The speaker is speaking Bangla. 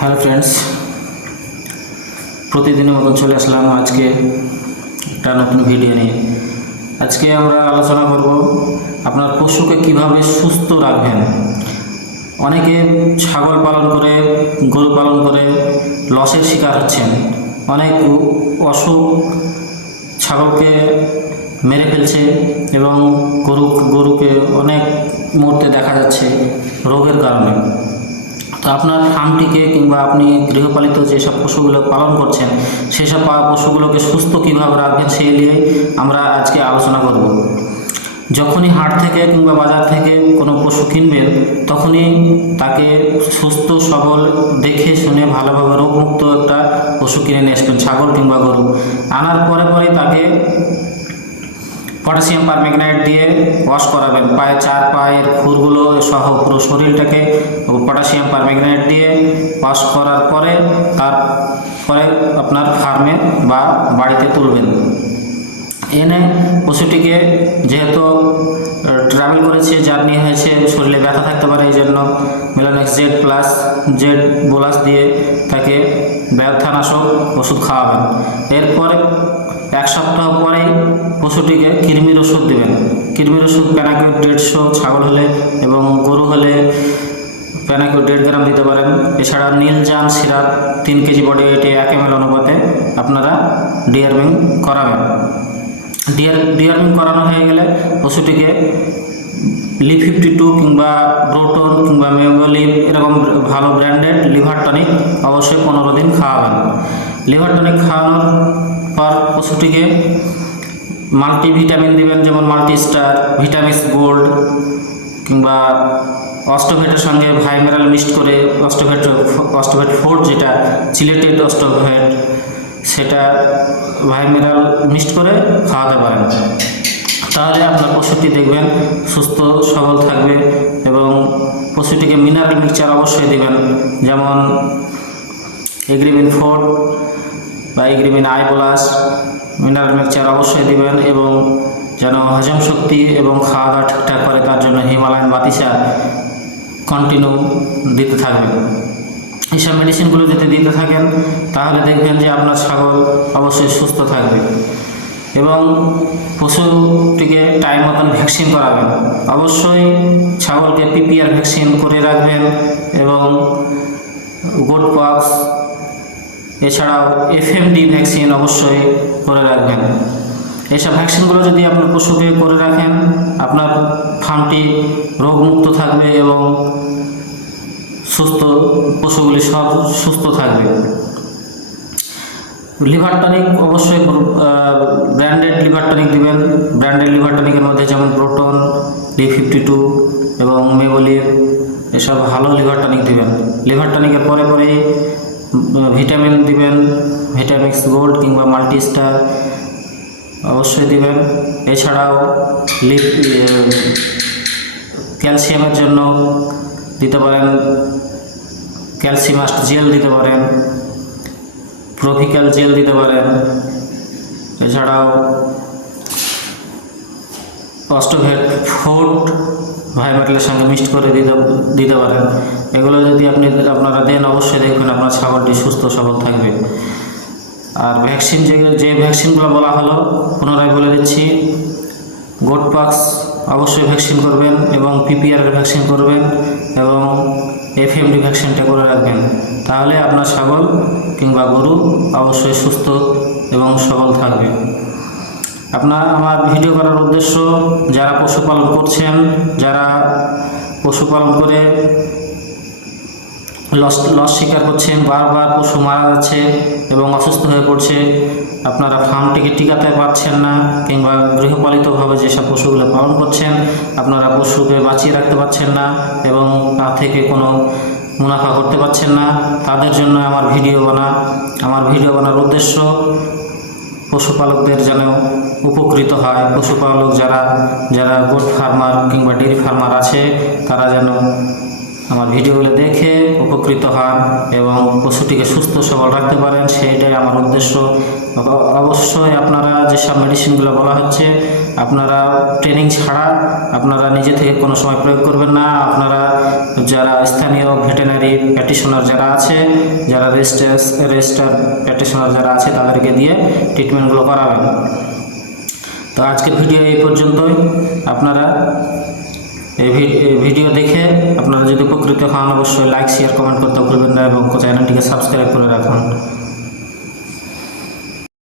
হ্যালো ফ্রেন্ডস প্রতিদিনের মতন চলে আসলাম আজকে একটা নতুন ভিডিও নিয়ে। আজকে আমরা আলোচনা করব আপনার পশুকে কীভাবে সুস্থ রাখবেন। অনেকে ছাগল পালন করে, গরু পালন করে, লসের শিকার হচ্ছেন। অনেক অসুখ ছাগলকে মেরে ফেলছে এবং গরু, গরুকে অনেক মুহূর্তে দেখা যাচ্ছে রোগের কারণে। তো আপনার ফার্মটিকে কিংবা আপনি গৃহপালিত যেসব পশুগুলো পালন করছেন, সেসব পশুগুলোকে সুস্থ কীভাবে রাখবেন সেই নিয়ে আমরা আজকে আলোচনা করব। যখনই হাট থেকে কিংবা বাজার থেকে কোনো পশু কিনবেন, তখনই তাকে সুস্থ, সবল দেখে শুনে ভালোভাবে রোগমুক্ত একটা পশু কিনে নিয়ে আসবেন, ছাগল কিংবা গরু। আনার পরে পরে তাকে পটাশিয়াম পারম্যাগনেট দিয়ে ওয়াশ করাবেন। পায়ে চার পায়ের খুরগুলো সহ পুরো শরীরটাকে পটাশিয়াম পারম্যাগনেট দিয়ে ওয়াশ করার পরে তারপরে আপনার ফার্মে বা বাড়িতে তুলবেন। এনে পশুটিকে যেহেতু ট্রাভেল করেছে জার্নি হয়েছে, শরীরে ব্যথা থাকতে পারে এই জন্য Melanex Z plus Z bolus দিয়ে তাকে ব্যথানাশক ওষুধ খাওয়াবেন। এরপরে এক সপ্তাহ পরেই পশুটিকে কৃমির ওষুধ দেবেন। কৃমির ওষুধ প্যানাকিউ দেড়শো ছাগল হলে এবং গরু হলে প্যানাকিউ দেড় গ্রাম দিতে পারেন। এছাড়া নীল নীলজান সিরাপ তিন কেজি বডি ওয়েটে এক এম অনুপাতে আপনারা ডিয়ারমিং করাবেন। ডিয়ার ডিয়ারমিং করানো হয়ে গেলে পশুটিকে লি ফিফটি টু কিংবা ব্রোটন কিংবা মেগোলিভ এরকম ভালো ব্র্যান্ডেড লিভার টনিক অবশ্যই পনেরো দিন খাওয়াবেন। লিভার টনিক খাওয়ানোর পর পশুটিকে মাল্টিভিটামিন দিবেন, যেমন মাল্টি স্টার ভিটামিক্স গোল্ড কিংবা অস্টোভেটের সঙ্গে ভাইমেরাল মিক্সড করে অস্টোভেট অস্টোভেট ফোর্ট যেটা চিলেটেড অস্টোভেট সেটা ভাই ভাইমেরাল মিক্সড করে খাওয়াতে পারেন তাহলে আপনার পশুটি দেখবেন সুস্থ, সবল থাকবে এবং পশুটিকে মিনারেল মিক্সচার অবশ্যই দেবেন। যেমন এগ্রিমিন ফোর বা Agrimin I plus mineral mixture অবশ্যই দিবেন এবং যেন হজম শক্তি এবং খাওয়া দাওয়া ঠিকঠাক করে তার জন্য হিমালয়ান বাতিসা কন্টিনিউ দিতে থাকবেন এইসব মেডিসিনগুলো যদি দিতে থাকেন, তাহলে দেখবেন যে আপনার ছাগল অবশ্যই সুস্থ থাকবে। এবং পশুটিকে টাইম মতন ভ্যাকসিন করাবেন। অবশ্যই ছাগলকে পিপিআর ভ্যাকসিন করে রাখবেন এবং গোট পক্স এছাড়াও এফএমডি ভ্যাকসিন অবশ্যই করে রাখবেন। এসব ভ্যাকসিনগুলো যদি আপনার পশুকে করে রাখেন, আপনার ফার্মটি রোগমুক্ত থাকবে এবং সুস্থ পশুগুলি সব সুস্থ থাকবে। লিভার টনিক অবশ্যই ব্র্যান্ডেড লিভার টনিক দিবেন। ব্র্যান্ডেড লিভার টনিকের মধ্যে যেমন প্রোটন ডি ফিফটি টু এবং মেগোলিভ এসব ভালো লিভার টনিক দিবেন। লিভার টনিকের পরে পরেই ভিটামিন দিবেন, ভিটামিক্স, গোল্ড কিংবা মাল্টিস্টার অবশ্যই দিবেন। এছাড়াও লিপ ক্যালসিয়ামের জন্য দিতে পারেন ক্যালসিমাস্ট জেল দিতে পারেন, প্রফিক্যাল জেল দিতে পারেন, এছাড়াও অস্টোভেট ফোর্ট ভাইমেটালের সঙ্গে মিক্সড করে দিতে দিতে পারেন। এগুলো যদি আপনি, আপনারা দেন, অবশ্যই দেখবেন আপনার ছাগলটি সুস্থ সবল থাকবে। আর ভ্যাকসিন যে যে ভ্যাকসিনগুলো বলা হলো, পুনরায় বলে দিচ্ছি, গোটপাক্স অবশ্যই ভ্যাকসিন করবেন এবং পিপিআরের ভ্যাকসিন করবেন এবং এফএমডি ভ্যাকসিনটা করে রাখবেন। তাহলে আপনার ছাগল কিংবা গরু অবশ্যই সুস্থ এবং সবল থাকবে। আপনার, আমার ভিডিও করার উদ্দেশ্য, যারা পশুপালন করছেন, যারা পশুপালন করে লস লস শিকার করছেন বারবার পশু মারা যাচ্ছে এবং অসুস্থ হয়ে পড়ছে। আপনারা ফার্মটিকে টিকাতে পারছেন না কিংবা গৃহপালিতভাবে যেসব পশুগুলো পালন করছেন, আপনারা পশুকে বাঁচিয়ে রাখতে পারছেন না এবং তা থেকে কোনো মুনাফা করতে পারছেন না। তাদের জন্য আমার ভিডিও বানা, আমার ভিডিও বানার উদ্দেশ্য পশুপালকদের যেন উপকৃত হয়। পশুপালক যারা যারা গোট ফার্মার কিংবা ডেয়ারি ফার্মার আছে, তারা যেন আমার ভিডিওগুলো দেখে উপকৃত হন এবং পশুটিকে সুস্থ সবল রাখতে পারেন সেইটাই আমার উদ্দেশ্য। অবশ্যই আপনারা যেসব মেডিসিনগুলো বলা হচ্ছে, আপনারা ট্রেনিং ছাড়া আপনারা নিজে থেকে কোনো সময় প্রয়োগ করবেন না। আপনারা যারা স্থানীয় ভেটেনারি প্র্যাকটিশনার যারা আছে, যারা রেজিস্টার রেজিস্টার প্র্যাকটিশনার যারা আছে, তাদেরকে দিয়ে ট্রিটমেন্টগুলো করাবেন। তো আজকের ভিডিও এই পর্যন্তই। আপনারা এই ভিডিও দেখে যদি উপকৃত হন, অবশ্যই লাইক শেয়ার কমেন্ট করতে ভুলবেন না এবং চ্যানেলটিকে সাবস্ক্রাইব করে রাখুন।